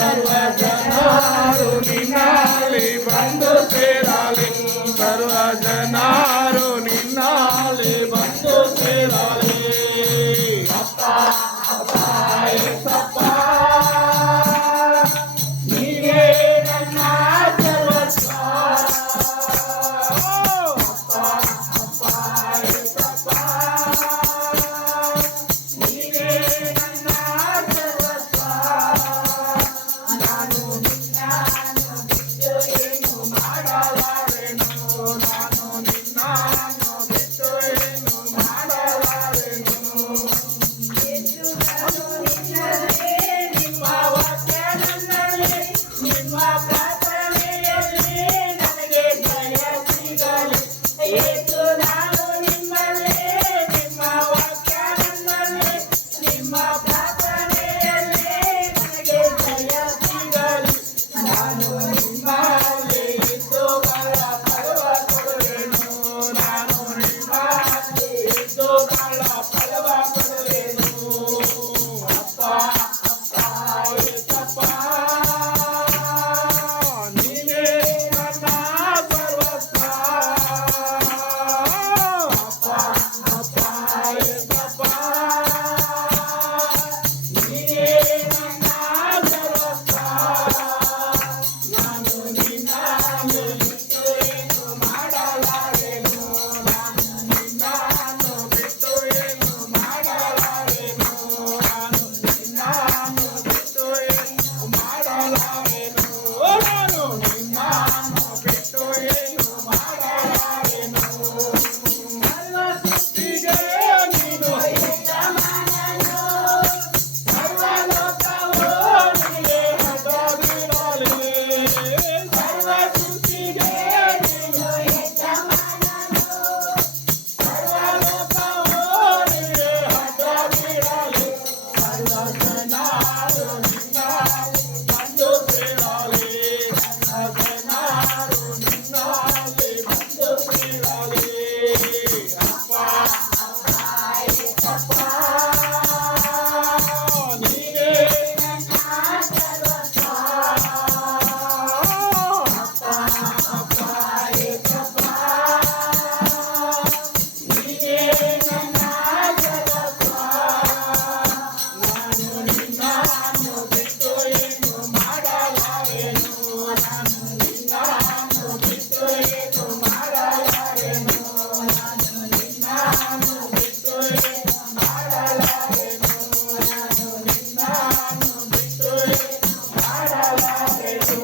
ಸರ್ವ ಜನರು ನಿನ್ನಲ್ಲಿ ಬಂದು ಸೇರಲಿ ಸರ್ವ ಜನರು ನಿನ್ನಲ್ಲಿ ಬಂದು ಸೇರಲಿ ಅಪ್ಪ ಅಪ್ಪ ಏಸಪ್ಪ ನೀವೇ ನನ್ನ ಸರ್ವಸ್ವ ಅಪ್ಪ ಅಪ್ಪ ಏಸಪ್ಪ ನೀವೇ ನನ್ನ ಸರ್ವಸ್ವ ನಾನು ನಿನ್ನನ್ನು ಬಿಟ್ಟು ಏನು ಮಾಡಲಾರೆನು ನಾನು ನಿನ್ನನ್ನು ಬಿಟ್ಟು ಏನು ಮಾಡಲಾರೆನು ನಿಮ್ಮ ವಾಕ್ಯದಲ್ಲಿ ನಿಮ್ಮ ಪ್ರಾರ್ಥನೆಯಲ್ಲಿ ನನಗೆ ಜಯ ಸಿಗಲಿ ಯೇಸು ನಾನು ನಿಮ್ಮಲ್ಲಿ ನಿಮ್ಮ ವಾಕ್ಯದಲ್ಲಿ ನಿಮ್ಮ ಪ್ರಾರ್ಥನೆಯಲ್ಲಿ ನನಗೆ ಜಯ ಸಿಗಲಿ ನಾನು ನಿಮ್ಮಲ್ಲಿ ಇದ್ದುಗಳ ಫಲವ ಕೊಡುವೆನು ನಾನು ನಿಮ್ಮಲ್ಲಿ ಇದ್ದುಗಳ ಫಲವ ಕೊಡುವೆನು ಅಪ್ಪ ಅಪ್ಪ ಏಸಪ್ಪ ನೀವೇ ನನ್ನ ಸರ್ವಸ್ವ ಅಪ್ಪ ಅಪ್ಪ ಏಸಪ್ಪ ನೀವೇ ನನ್ನ ಸರ್ವಸ್ವ ನಾನು ನಿನ್ನನ್ನು ಬಿಟ್ಟು ಏನು ಮಾಡಲಾರೆನು ನಾನು ನಿನ್ನನ್ನು ಬಿಟ್ಟು ಏನು ಮಾಡಲಾರೆನು ನಾನು ನಿನ್ನನ್ನು ಬಿಟ್ಟು ಏನು ಮಾಡಲಾರೆನು ನಾನು ನಿನ್ನನ್ನು ಬಿಟ್ಟು ಏನು ಮಾಡಲಾರೆನು ಸರ್ವ ಸೃಷ್ಟಿಗೆ ನೀನು ಯಜಮಾನನು ಸರ್ವಲೋಕವು ನಿನಗೆ ಹದವಿರಲಿ ಸರ್ವ ಸೃಷ್ಟಿಗೆ ನೀನು ಯಜಮಾನನು ಸರ್ವಲೋಕವು ನಿನಗೆ ಹದವಿರಲಿ ಸರ್ವ ಜನರು ನಿನ್ನಲ್ಲಿ ಬಂದು ಸೇರಲಿ ಸರ್ವ ಜನರು ನಿನ್ನಲ್ಲಿ ಬಂದು ಸೇರಲಿ ಅಪ್ಪ ಅಪ್ಪ ಏಸಪ್ಪ ನೀವೇ ನನ್ನ ಸರ್ವಸ್ವ ಅಪ್ಪ ಅಪ್ಪ ಏಸಪ್ಪ ನೀವೇ ನನ್ನ ಸರ್ವಸ್ವ ನಾನು ನಿನ್ನನ್ನು ಬಿಟ್ಟು ಏನು ಮಾಡಲಾರೆನು ನಾನು ನಿನ್ನನ್ನು ಬಿಟ್ಟು ಏನು ಮಾಡಲಾರೆನು ನಾನು ನಿನ್ನನ್ನು ಬಿಟ್ಟು ಏನು ಮಾಡಲಾರೆನು ನಾನು ನಿನ್ನನ್ನು ಬಿಟ್ಟು ಏನು ಮಾಡಲಾರೆನು